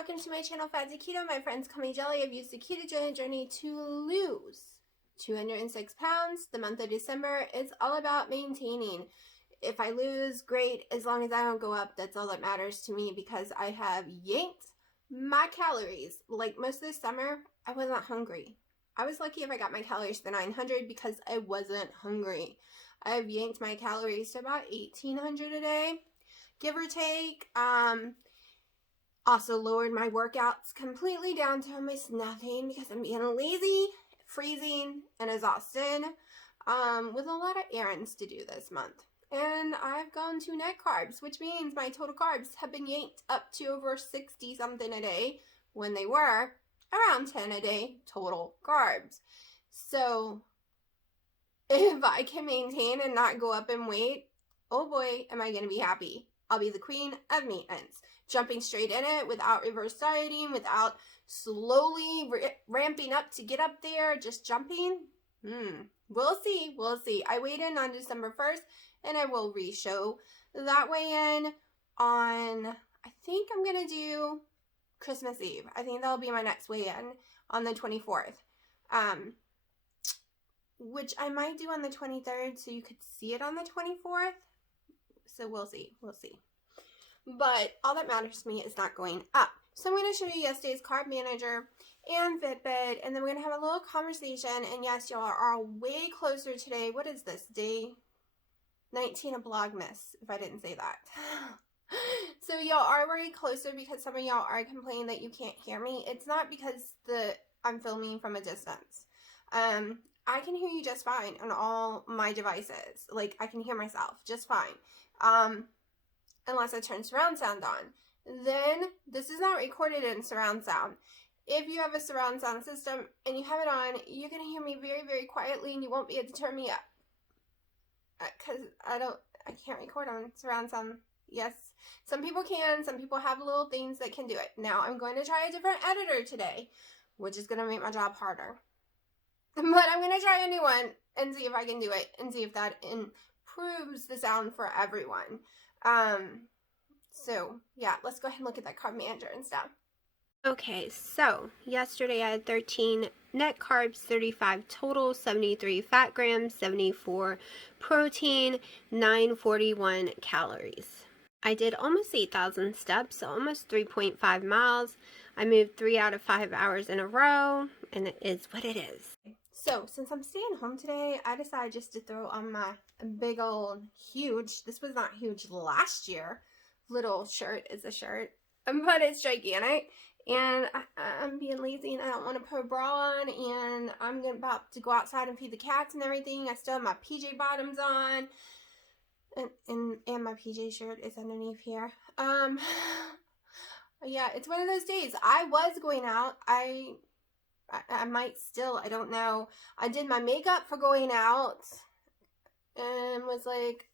welcome to my channel, Fats Keto. My friends call me Jelly. I've used the ketogenic journey to lose 206 pounds. The month of December is all about maintaining. If I lose, great. As long as I don't go up, that's all that matters to me, because I have yanked my calories. Like most of the summer, I wasn't hungry. I was lucky if I got my calories to 900 because I wasn't hungry. I've yanked my calories to about 1,800 a day, give or take. Also lowered my workouts completely down to almost nothing because I'm being lazy, freezing, and exhausted, with a lot of errands to do this month. And I've gone to net carbs, which means my total carbs have been yanked up to over 60 something a day when they were around 10 a day total carbs. So if I can maintain and not go up in weight, oh boy, am I going to be happy. I'll be the queen of maintenance. Jumping straight in it without reverse dieting, without slowly ramping up to get up there, just jumping. We'll see. We'll see. I weighed in on December 1st, and I will re-show that weigh-in on, I think I'm going to do Christmas Eve. I think that'll be my next weigh-in on the 24th. Which I might do on the 23rd, so you could see it on the 24th. So we'll see. We'll see. But all that matters to me is not going up. So I'm going to show you yesterday's Carb Manager and Fitbit, and then we're going to have a little conversation. And yes, y'all are way closer today. What is this? Day 19 of VLOGMAS, if I didn't say that. So y'all are way closer because some of y'all are complaining that you can't hear me. It's not because I'm filming from a distance. I can hear you just fine on all my devices. Like, I can hear myself just fine. Unless I turn surround sound on. Then, this is not recorded in surround sound. If you have a surround sound system and you have it on, you're going to hear me very, very quietly, and you won't be able to turn me up. Because I can't record on surround sound. Yes, some people can. Some people have little things that can do it. Now, I'm going to try a different editor today, which is going to make my job harder. But I'm going to try a new one and see if I can do it and see if that improves the sound for everyone. So yeah, let's go ahead and look at that Carb Manager and stuff. Okay, so yesterday I had 13 net carbs, 35 total, 73 fat grams, 74 protein, 941 calories. I did almost 8,000 steps, so almost 3.5 miles. I moved 3 out of 5 hours in a row, and it is what it is. So, since I'm staying home today, I decided just to throw on my big old huge, this was not huge last year, little shirt is a shirt, but it's gigantic, and I'm being lazy and I don't want to put a bra on, and I'm about to go outside and feed the cats and everything. I still have my PJ bottoms on, and my PJ shirt is underneath here. Yeah, it's one of those days. I was going out. I might still, I don't know. I did my makeup for going out and was like,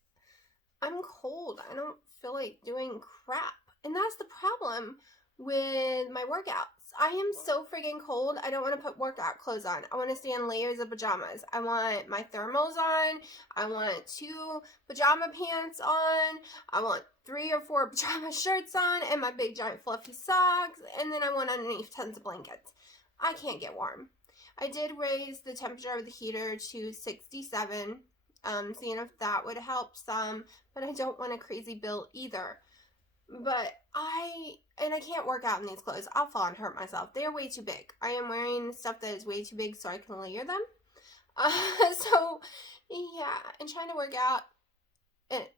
I'm cold. I don't feel like doing crap. And that's the problem with my workouts. I am so friggin' cold. I don't want to put workout clothes on. I want to stay in layers of pajamas. I want my thermals on. I want 2 pajama pants on. I want 3 or 4 pajama shirts on and my big giant fluffy socks. And then I want underneath tons of blankets. I can't get warm. I did raise the temperature of the heater to 67, seeing if that would help some, but I don't want a crazy bill either. But I can't work out in these clothes. I'll fall and hurt myself. They are way too big. I am wearing stuff that is way too big so I can layer them. So, yeah, and trying to work out, and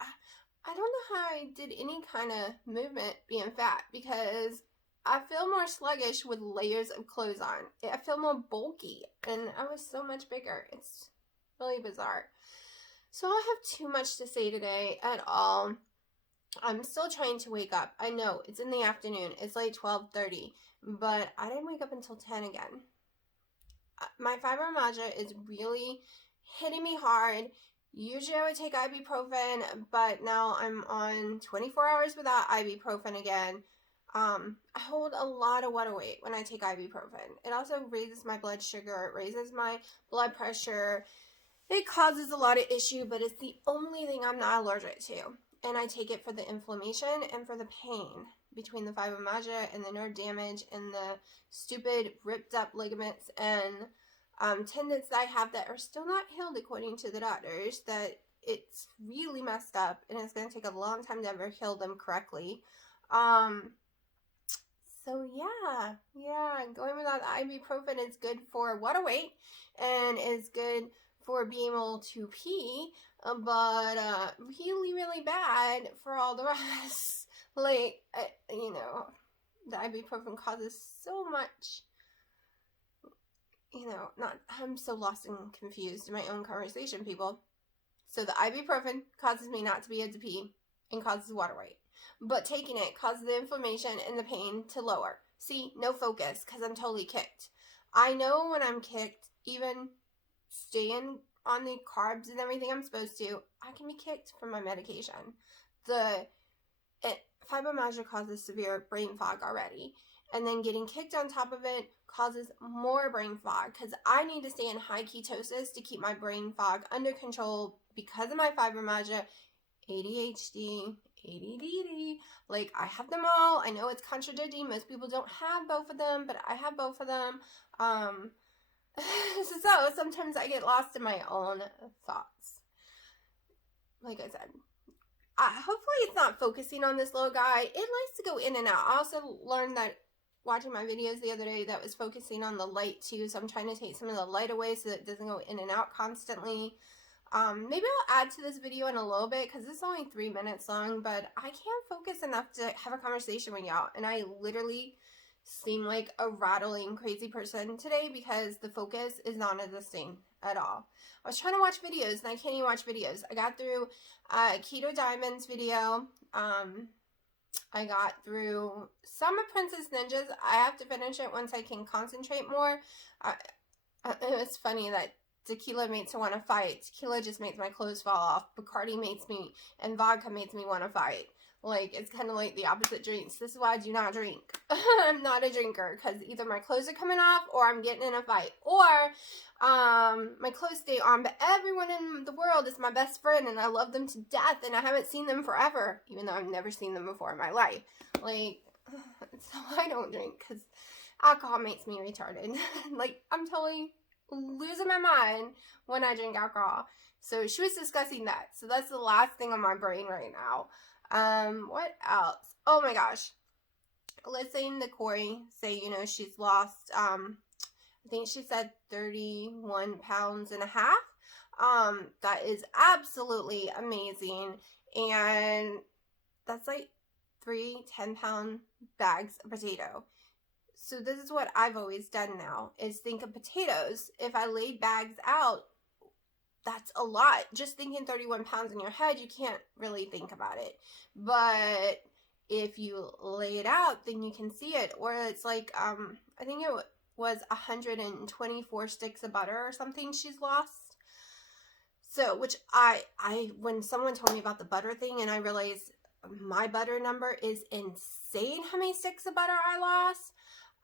I don't know how I did any kind of movement being fat, because I feel more sluggish with layers of clothes on. I feel more bulky, and I was so much bigger. It's really bizarre. So I don't have too much to say today at all. I'm still trying to wake up. I know, it's in the afternoon. It's like 12:30, but I didn't wake up until 10 again. My fibromyalgia is really hitting me hard. Usually I would take ibuprofen, but now I'm on 24 hours without ibuprofen again. I hold a lot of water weight when I take ibuprofen. It also raises my blood sugar, it raises my blood pressure. It causes a lot of issue, but it's the only thing I'm not allergic to. And I take it for the inflammation and for the pain, between the fibromyalgia and the nerve damage and the stupid ripped up ligaments and tendons that I have that are still not healed according to the doctors, that it's really messed up and it's going to take a long time to ever heal them correctly. So yeah, going without the ibuprofen is good for water weight and is good for being able to pee, but really, really bad for all the rest. Like, you know, the ibuprofen causes so much, you know, I'm so lost and confused in my own conversation, people. So the ibuprofen causes me not to be able to pee and causes water weight. But taking it causes the inflammation and the pain to lower. See, no focus because I'm totally kicked. I know when I'm kicked, even staying on the carbs and everything I'm supposed to, I can be kicked from my medication. Fibromyalgia causes severe brain fog already. And then getting kicked on top of it causes more brain fog because I need to stay in high ketosis to keep my brain fog under control because of my fibromyalgia, ADHD, ADD. Like, I have them all. I know it's contradicting. Most people don't have both of them, but I have both of them. So sometimes I get lost in my own thoughts. Like I said, hopefully it's not focusing on this little guy. It likes to go in and out. I also learned that watching my videos the other day that was focusing on the light too, so I'm trying to take some of the light away so that it doesn't go in and out constantly. Maybe I'll add to this video in a little bit because it's only 3 minutes long, but I can't focus enough to have a conversation with y'all, and I literally seem like a rattling crazy person today because the focus is non-existing at all. I was trying to watch videos and I can't even watch videos. I got through Keto Diamonds video. I got through some of Princess Ninjas. I have to finish it once I can concentrate more. It's funny that tequila makes me want to fight. Tequila just makes my clothes fall off. Bacardi makes me, and vodka makes me want to fight. Like, it's kind of like the opposite drinks. This is why I do not drink. I'm not a drinker because either my clothes are coming off or I'm getting in a fight. Or my clothes stay on, but everyone in the world is my best friend and I love them to death and I haven't seen them forever, even though I've never seen them before in my life. Like, so I don't drink because alcohol makes me retarded. Like, I'm totally losing my mind when I drink alcohol. So she was discussing that. So that's the last thing on my brain right now. What else? Oh my gosh. Listening to Corey say, you know, she's lost, I think she said 31 pounds and a half. That is absolutely amazing. And that's like 3 10-pound bags of potato. So this is what I've always done now, is think of potatoes. If I laid bags out, that's a lot. Just thinking 31 pounds in your head, you can't really think about it. But if you lay it out, then you can see it. Or it's like, I think it was 124 sticks of butter or something she's lost. So, which when someone told me about the butter thing and I realized my butter number is insane how many sticks of butter I lost,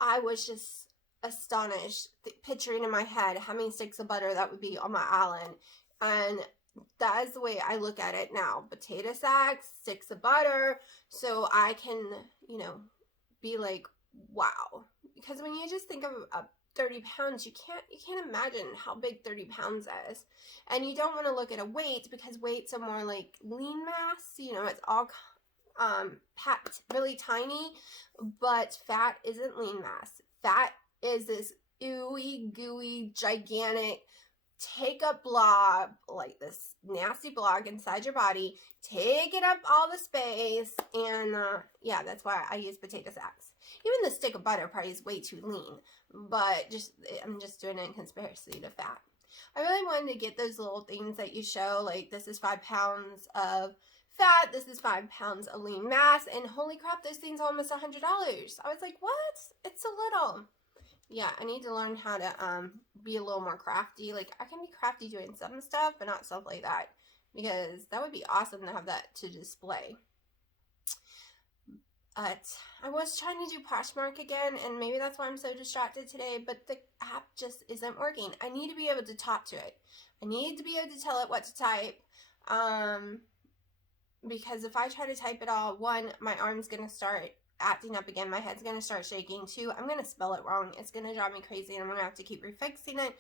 I was just astonished, picturing in my head how many sticks of butter that would be on my island. And that is the way I look at it now. Potato sacks, sticks of butter, so I can, you know, be like, wow. Because when you just think of 30 pounds, you can't imagine how big 30 pounds is. And you don't want to look at a weight because weights are more like lean mass. You know, it's all packed really tiny, but fat isn't lean mass. Fat is this ooey gooey gigantic take up blob, like this nasty blob inside your body, take it up all the space, and yeah, that's why I use potato sacks. Even the stick of butter probably is way too lean, but I'm just doing it in comparison to fat. I really wanted to get those little things that you show, like this is 5 pounds of fat, this is 5 pounds of lean mass, and holy crap, those things are almost $100. I was like, what? It's so little. Yeah, I need to learn how to be a little more crafty. Like, I can be crafty doing some stuff, but not stuff like that. Because that would be awesome to have that to display. But I was trying to do Poshmark again, and maybe that's why I'm so distracted today, but the app just isn't working. I need to be able to talk to it. I need to be able to tell it what to type. Because if I try to type it all, one, my arm's going to start acting up again. My head's going to start shaking too. I'm going to spell it wrong. It's going to drive me crazy, and I'm going to have to keep refixing it.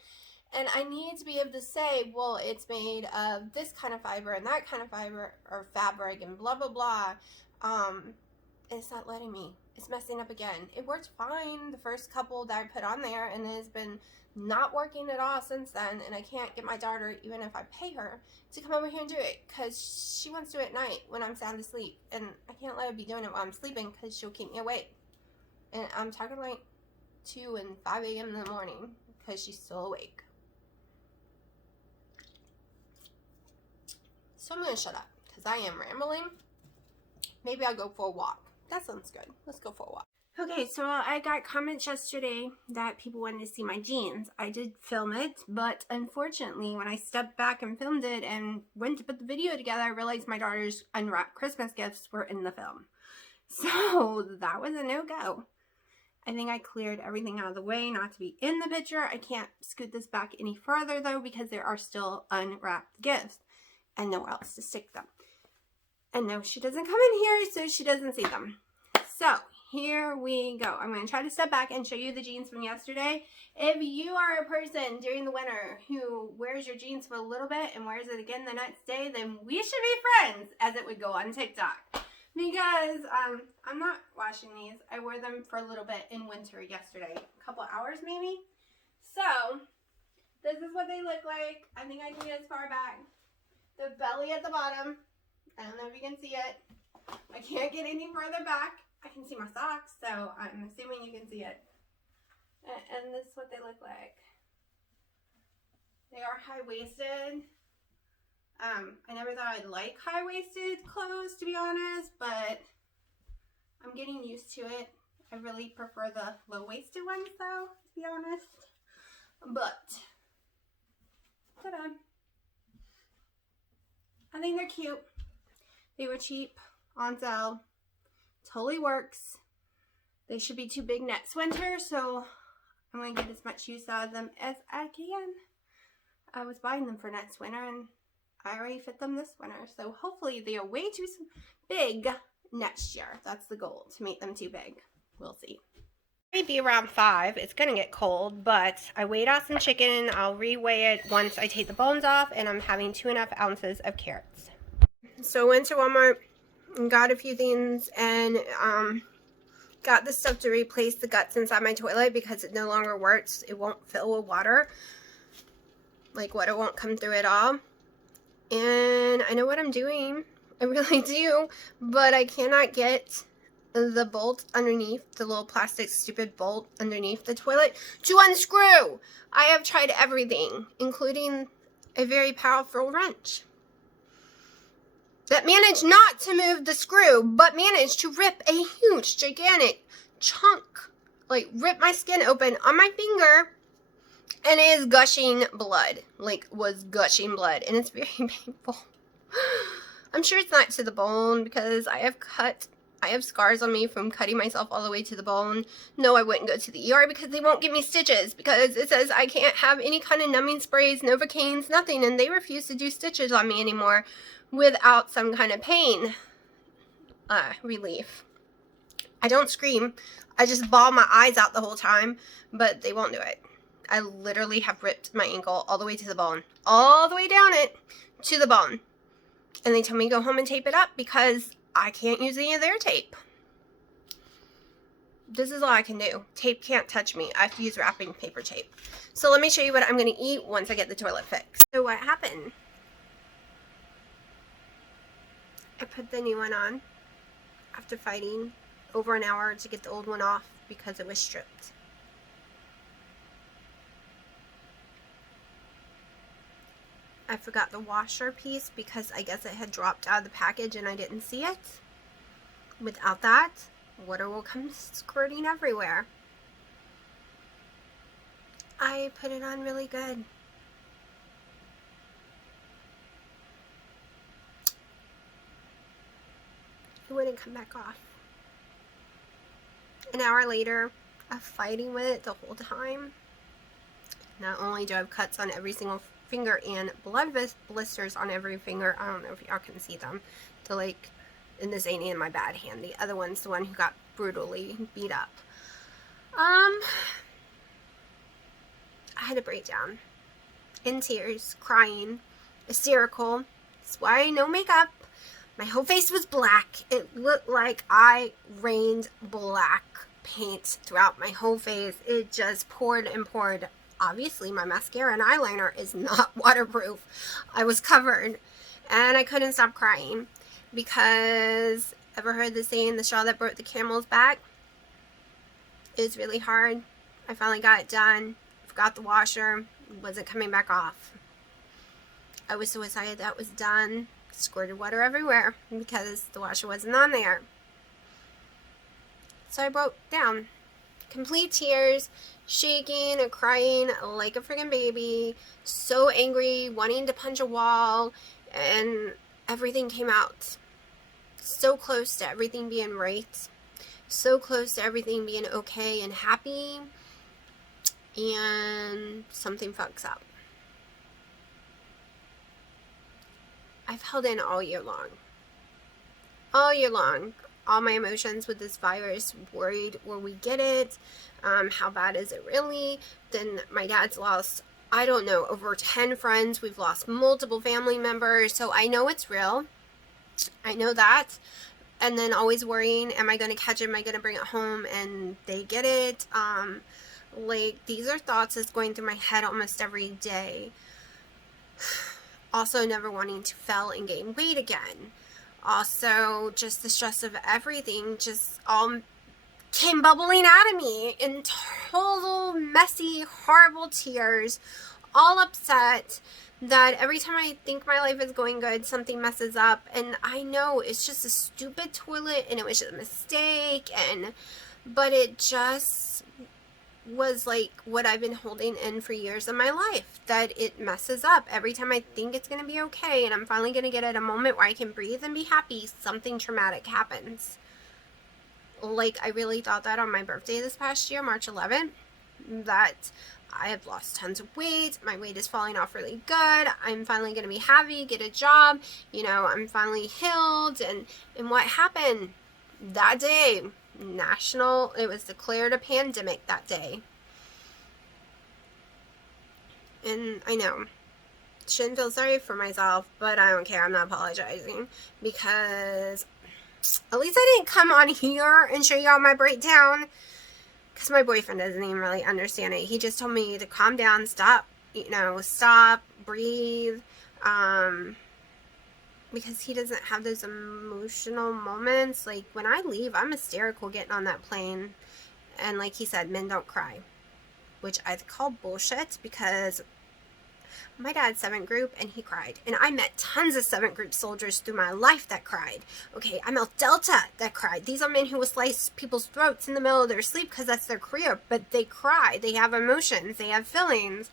And I need to be able to say, well, it's made of this kind of fiber and that kind of fiber or fabric and blah, blah, blah. And it's not letting me. It's messing up again. It worked fine the first couple that I put on there, and it has been not working at all since then. And I can't get my daughter, even if I pay her, to come over here and do it, because she wants to do it at night when I'm sound asleep. And I can't let her be doing it while I'm sleeping, because she'll keep me awake. And I'm talking like 2 and 5 a.m. in the morning, because she's still awake. So I'm going to shut up, because I am rambling. Maybe I'll go for a walk. That sounds good. Let's go for a walk. Okay, so I got comments yesterday that people wanted to see my jeans. I did film it, but unfortunately, when I stepped back and filmed it and went to put the video together, I realized my daughter's unwrapped Christmas gifts were in the film. So that was a no-go. I think I cleared everything out of the way not to be in the picture. I can't scoot this back any further, though, because there are still unwrapped gifts and nowhere else to stick them. And no, she doesn't come in here, so she doesn't see them. So here we go. I'm going to try to step back and show you the jeans from yesterday. If you are a person during the winter who wears your jeans for a little bit and wears it again the next day, then we should be friends, as it would go on TikTok. Because I'm not washing these. I wore them for a little bit in winter yesterday. A couple hours maybe. So this is what they look like. I think I can get as far back. The belly at the bottom. I don't know if you can see it. I can't get any further back. I can see my socks, so I'm assuming you can see it. And this is what they look like. They are high-waisted. I never thought I'd like high-waisted clothes, to be honest, but I'm getting used to it. I really prefer the low-waisted ones, though, to be honest. But, ta-da. I think they're cute. They were cheap, on sale. Totally works. They should be too big next winter, so I'm going to get as much use out of them as I can. I was buying them for next winter, and I already fit them this winter, so hopefully they are way too big next year. That's the goal, to make them too big. We'll see. Maybe around 5. It's going to get cold, but I weighed out some chicken. I'll re-weigh it once I take the bones off, and I'm having 2.5 ounces of carrots. So I went to Walmart and got a few things, and got the stuff to replace the guts inside my toilet because it no longer works. It won't fill with water. Like, water won't come through at all. And I know what I'm doing. I really do. But I cannot get the bolt underneath, the little plastic stupid bolt underneath the toilet to unscrew. I have tried everything, including a very powerful wrench that managed not to move the screw, but managed to rip a huge, gigantic chunk, like rip my skin open on my finger, and it is gushing blood, like was gushing blood, and it's very painful. I'm sure it's not to the bone because I have scars on me from cutting myself all the way to the bone. No, I wouldn't go to the ER because they won't give me stitches because it says I can't have any kind of numbing sprays, Novocaines, nothing, and they refuse to do stitches on me anymore without some kind of pain relief. I don't scream. I just bawl my eyes out the whole time, but they won't do it. I literally have ripped my ankle all the way to the bone, all the way down it to the bone. And they tell me to go home and tape it up because I can't use any of their tape. This is all I can do. Tape can't touch me. I have to use wrapping paper tape. So let me show you what I'm going to eat once I get the toilet fixed. So what happened? I put the new one on after fighting over an hour to get the old one off because it was stripped. I forgot the washer piece because I guess it had dropped out of the package and I didn't see it. Without that, water will come squirting everywhere. I put it on really good. It wouldn't come back off. An hour later of fighting with it the whole time, not only do I have cuts on every single finger and blood blisters on every finger. I don't know if y'all can see them. They're like, and this ain't in my bad hand. The other one's the one who got brutally beat up. I had a breakdown. In tears, crying, hysterical. That's why no makeup. My whole face was black. It looked like I rained black paint throughout my whole face. It just poured and poured. Obviously, my mascara and eyeliner is not waterproof. I was covered, and I couldn't stop crying because, ever heard the saying, the straw that broke the camel's back? It was really hard. I finally got it done. Forgot the washer. Wasn't coming back off. I was so excited that was done. Squirted water everywhere because the washer wasn't on there. So I broke down. Complete tears, shaking and crying like a freaking baby. So angry, wanting to punch a wall, and everything came out. So close to everything being right. So close to everything being okay and happy. And something fucks up. I've held in all year long. All year long. All my emotions with this virus. Worried, will we get it? How bad is it really? Then my dad's lost, I don't know, over 10 friends. We've lost multiple family members. So I know it's real. I know that. And then always worrying, am I going to catch it? Am I going to bring it home? And they get it. Like, these are thoughts that's going through my head almost every day. Also, never wanting to fail and gain weight again. Also, just the stress of everything just all came bubbling out of me in total, messy, horrible tears. All upset that every time I think my life is going good, something messes up. And I know it's just a stupid toilet and it was just a mistake. But it just was like what I've been holding in for years of my life, that it messes up every time I think it's going to be okay and I'm finally going to get at a moment where I can breathe and be happy. Something traumatic happens. Like, I really thought that on my birthday this past year, March 11th, that I have lost tons of weight, my weight is falling off really good, I'm finally going to be happy, get a job, you know, I'm finally healed. And what happened that day? It was declared a pandemic that day. And I know, shouldn't feel sorry for myself, but I don't care, I'm not apologizing, because at least I didn't come on here and show you all my breakdown, because my boyfriend doesn't even really understand it. He just told me to calm down, stop, breathe, because he doesn't have those emotional moments. Like, when I leave, I'm hysterical getting on that plane. And like he said, men don't cry. Which I call bullshit, because my dad's 7th group and he cried. And I met tons of 7th group soldiers through my life that cried. Okay, I met Delta that cried. These are men who will slice people's throats in the middle of their sleep because that's their career. But they cry. They have emotions. They have feelings.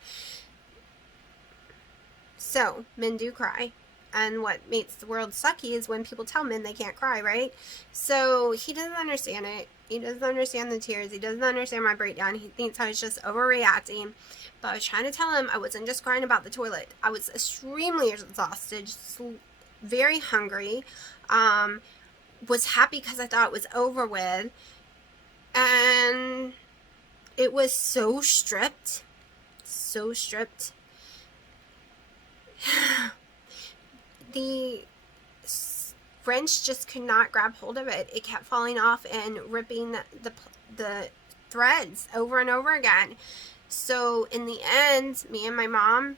So, men do cry. And what makes the world sucky is when people tell men they can't cry, right? So he doesn't understand it. He doesn't understand the tears. He doesn't understand my breakdown. He thinks I was just overreacting. But I was trying to tell him I wasn't just crying about the toilet. I was extremely exhausted, just very hungry. Was happy because I thought it was over with. And it was so stripped. So stripped. The wrench just could not grab hold of it. It kept falling off and ripping the threads over and over again. So in the end, me and my mom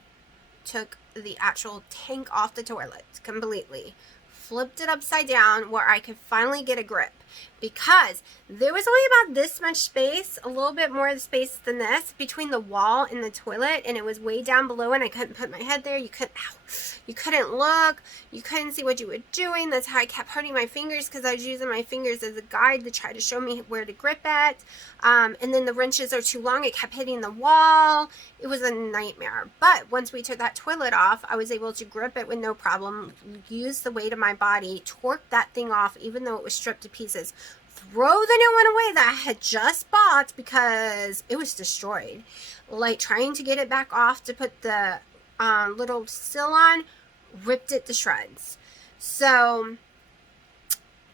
took the actual tank off the toilet completely, flipped it upside down where I could finally get a grip, because there was only about this much space, a little bit more space than this, between the wall and the toilet, and it was way down below, and I couldn't put my head there. You couldn't look, you couldn't see what you were doing. That's how I kept hurting my fingers, because I was using my fingers as a guide to try to show me where to grip at. And then the wrenches are too long, it kept hitting the wall. It was a nightmare. But once we took that toilet off, I was able to grip it with no problem, use the weight of my body, torque that thing off even though it was stripped to pieces, throw the new one away that I had just bought because it was destroyed. Like, trying to get it back off to put the little seal on, ripped it to shreds. So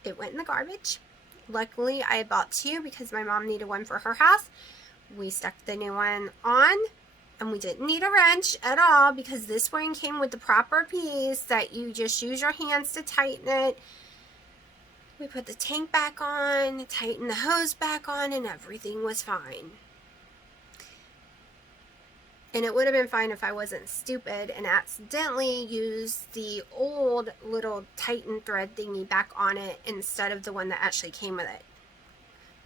it went in the garbage. Luckily, I bought 2 because my mom needed one for her house. We stuck the new one on, and we didn't need a wrench at all because this spring came with the proper piece that you just use your hands to tighten it. We put the tank back on, tightened the hose back on, and everything was fine. And it would have been fine if I wasn't stupid and accidentally used the old little tighten thread thingy back on it instead of the one that actually came with it.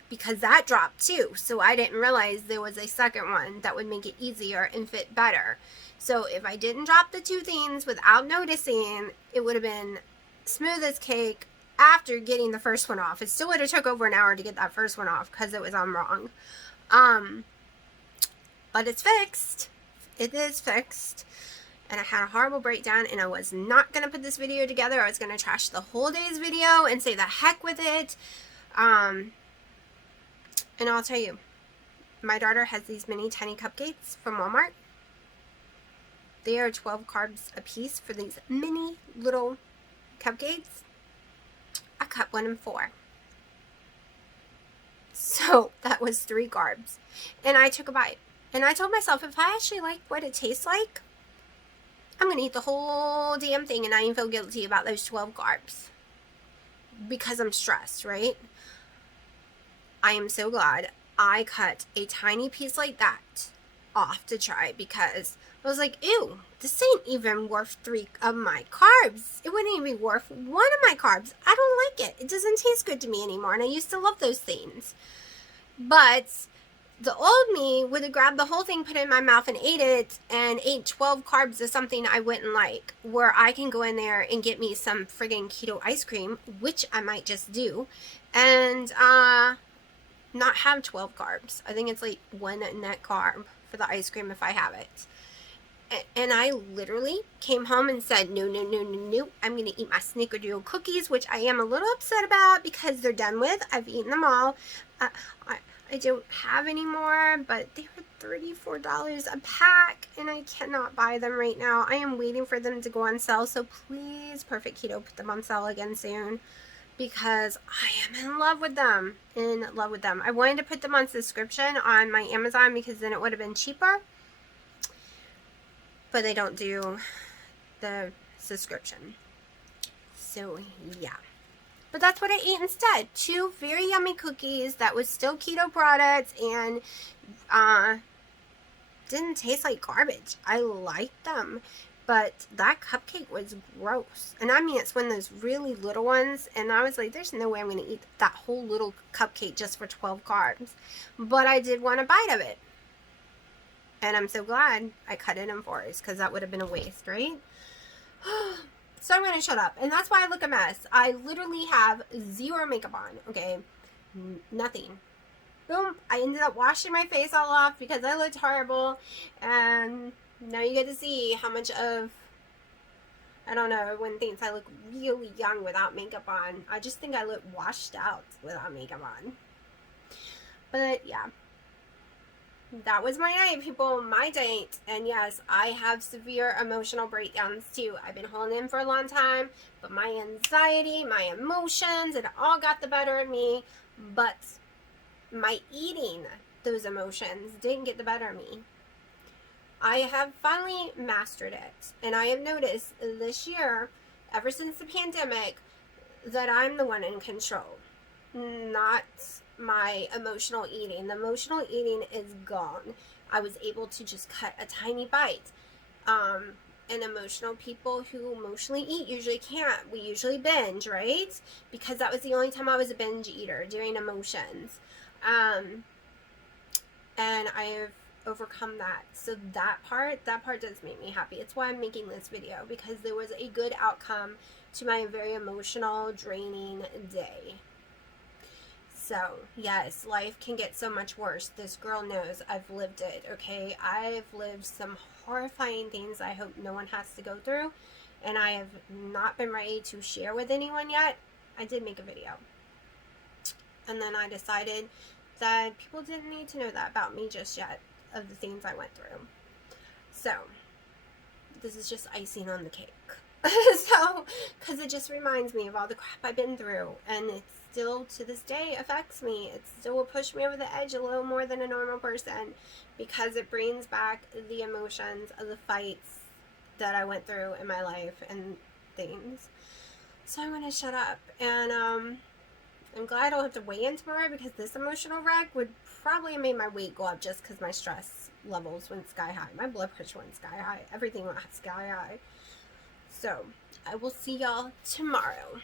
Because that dropped too, so I didn't realize there was a second one that would make it easier and fit better. So if I didn't drop the 2 things without noticing, it would have been smooth as cake after getting the first one off. It still would have took over an hour to get that first one off because it was on wrong. But it's fixed. It is fixed. And I had a horrible breakdown, and I was not going to put this video together. I was going to trash the whole day's video and say the heck with it. And I'll tell you, my daughter has these mini tiny cupcakes from Walmart. They are 12 carbs a piece for these mini little cupcakes. I cut one in 4. So that was 3 carbs. And I took a bite. And I told myself, if I actually like what it tastes like, I'm going to eat the whole damn thing and I even feel guilty about those 12 carbs. Because I'm stressed, right? I am so glad I cut a tiny piece like that off to try because I was like, ew, this ain't even worth 3 of my carbs. It wouldn't even be worth 1 of my carbs. I don't like it. It doesn't taste good to me anymore. And I used to love those things. But the old me would have grabbed the whole thing, put it in my mouth, and ate it, and ate 12 carbs of something I wouldn't like, where I can go in there and get me some friggin' keto ice cream, which I might just do, and not have 12 carbs. I think it's like 1 net carb for the ice cream if I have it. And I literally came home and said, no, no, no, no, no. I'm going to eat my Snickerdoodle cookies, which I am a little upset about because they're done with. I've eaten them all. I don't have any more, but they were $34 a pack, and I cannot buy them right now. I am waiting for them to go on sale, so please, Perfect Keto, put them on sale again soon, because I am in love with them. In love with them. I wanted to put them on subscription on my Amazon because then it would have been cheaper, but they don't do the subscription. So, yeah. But that's what I ate instead. 2 very yummy cookies that was still keto products and didn't taste like garbage. I liked them. But that cupcake was gross. And I mean, it's one of those really little ones. And I was like, there's no way I'm going to eat that whole little cupcake just for 12 carbs. But I did want a bite of it. And I'm so glad I cut it in 4s because that would have been a waste, right? So I'm going to shut up. And that's why I look a mess. I literally have 0 makeup on, okay? Nothing. Boom. I ended up washing my face all off because I looked horrible. And now you get to see how much of, I don't know, everyone thinks I look really young without makeup on. I just think I look washed out without makeup on. But yeah. That was my night, people, my date. And yes, I have severe emotional breakdowns too. I've been holding in for a long time, but my anxiety, my emotions, it all got the better of me. But my eating those emotions didn't get the better of me. I have finally mastered it. And I have noticed this year, ever since the pandemic, that I'm the one in control, not my emotional eating. The emotional eating is gone. I was able to just cut a tiny bite. And emotional people who emotionally eat usually can't. We usually binge, right? Because that was the only time I was a binge eater, during emotions. And I have overcome that. So that part does make me happy. It's why I'm making this video, because there was a good outcome to my very emotional, draining day. So, yes, life can get so much worse. This girl knows. I've lived it, okay? I've lived some horrifying things I hope no one has to go through, and I have not been ready to share with anyone yet. I did make a video. And then I decided that people didn't need to know that about me just yet, of the things I went through. So, this is just icing on the cake. So, because it just reminds me of all the crap I've been through, and it still to this day affects me. It still will push me over the edge a little more than a normal person, because it brings back the emotions of the fights that I went through in my life and things. So I'm gonna shut up, and I'm glad I don't have to weigh in tomorrow, because this emotional wreck would probably have made my weight go up, just because my stress levels went sky high. My blood pressure went sky high. Everything went sky high. So I will see y'all tomorrow.